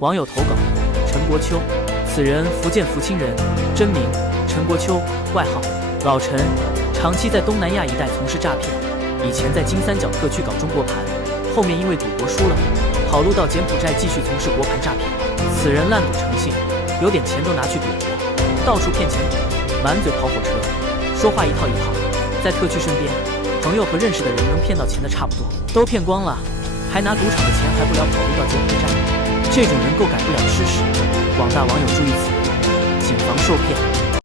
网友投稿：陈国秋，此人福建福清人，真名陈国秋，外号老陈，长期在东南亚一带从事诈骗。以前在金三角特区搞中国盘，后面因为赌博输了，跑路到柬埔寨继续从事国盘诈骗。此人烂赌成性，有点钱都拿去赌博，到处骗钱赌，满嘴跑火车，说话一套一套。在特区身边，朋友和认识的人能骗到钱的差不多都骗光了，还拿赌场的钱还不了跑路到柬埔寨。这种人够改不了吃屎。广大网友注意此人，谨防受骗。